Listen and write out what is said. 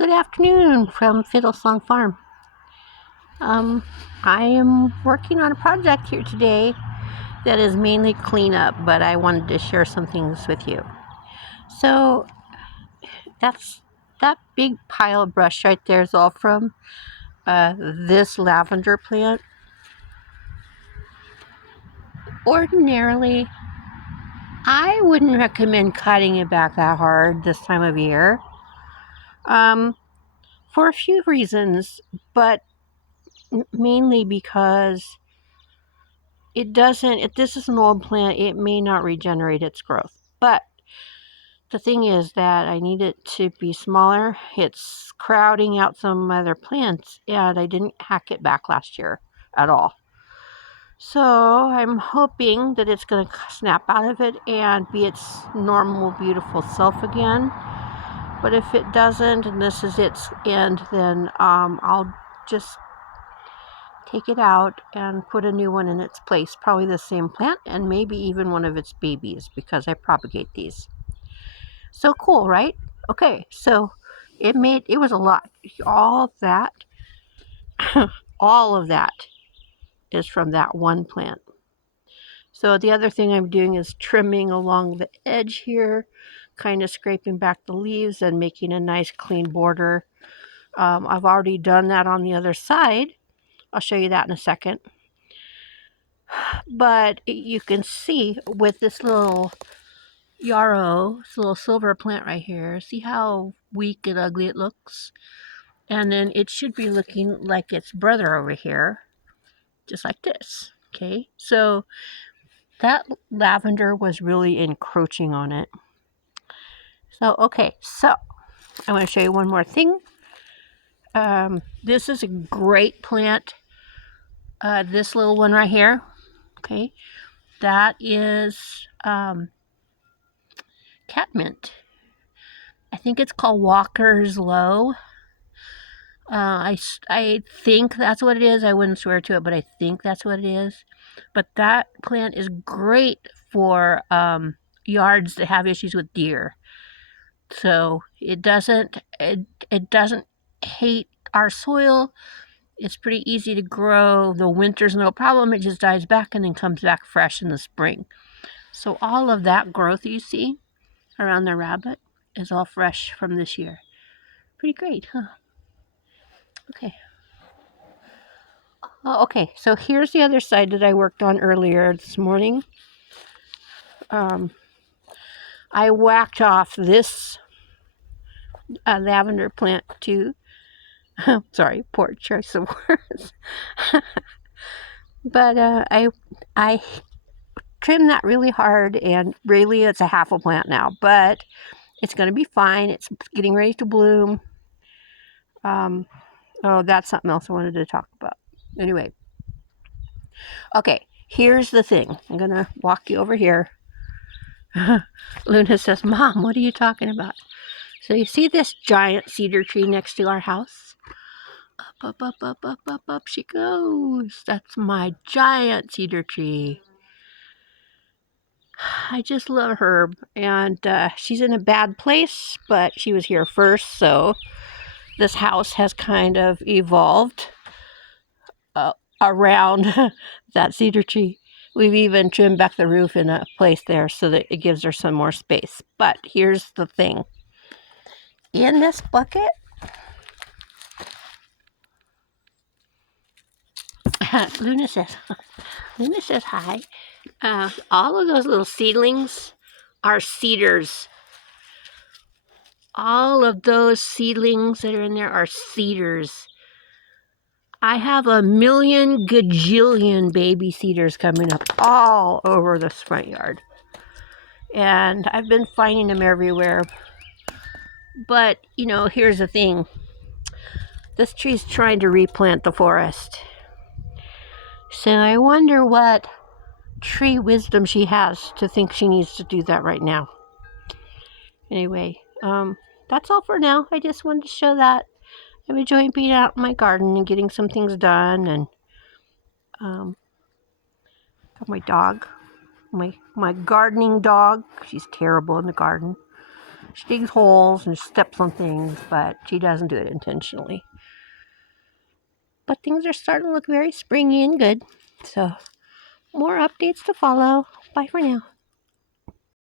Good afternoon from FiddleSongFarm. I am working on a project here today that is mainly cleanup, but I wanted to share some things with you. So that big pile of brush right there is all from this lavender plant. Ordinarily, I wouldn't recommend cutting it back that hard this time of year for a few reasons, but mainly because if this is an old plant, it may not regenerate its growth. But the thing is that I need it to be smaller. It's crowding out some other plants, and I didn't hack it back last year at all. So I'm hoping that it's going to snap out of it and be its normal, beautiful self again. But if it doesn't, and this is its end, then I'll just take it out and put a new one in its place, probably the same plant and maybe even one of its babies, because I propagate these. So cool, right? Okay, so it was a lot. All of that all of that is from that one plant. So the other thing I'm doing is trimming along the edge here, kind of scraping back the leaves and making a nice clean border. I've already done that on the other side. I'll show you that in a second. But you can see with this little yarrow, this little silver plant right here, see how weak and ugly it looks? And then it should be looking like its brother over here, just like this. Okay, so that lavender was really encroaching on it. So I want to show you one more thing. This is a great plant. This little one right here, okay, that is catmint. I think it's called Walker's Low. I think that's what it is. I wouldn't swear to it, but I think that's what it is. But that plant is great for yards that have issues with deer. So it doesn't hate our soil. It's pretty easy to grow. The winter's no problem. It just dies back and then comes back fresh in the spring. So all of that growth you see around the rabbit is all fresh from this year. Pretty great, huh? Okay. Okay, so here's the other side that I worked on earlier this morning. I whacked off this lavender plant too. Sorry, poor choice of words. But I trimmed that really hard, and really it's a half a plant now, but it's going to be fine. It's getting ready to bloom. Oh, that's something else I wanted to talk about. Anyway, okay, here's the thing. I'm going to walk you over here. Luna says, Mom, what are you talking about? So you see this giant cedar tree next to our house? Up she goes. That's my giant cedar tree. I just love her, and she's in a bad place, but she was here first, so this house has kind of evolved around that cedar tree. We've even trimmed back the roof in a place there so that it gives her some more space. But here's the thing. In this bucket, Luna says hi. All of those little seedlings are cedars. All of those seedlings that are in there are cedars. I have a million gajillion baby cedars coming up all over this front yard. And I've been finding them everywhere. But, here's the thing. This tree's trying to replant the forest. So I wonder what tree wisdom she has to think she needs to do that right now. Anyway, that's all for now. I just wanted to show that. I'm enjoying being out in my garden and getting some things done, and got my dog, my gardening dog. She's terrible in the garden. She digs holes and steps on things, but she doesn't do it intentionally. But things are starting to look very springy and good. So more updates to follow. Bye for now.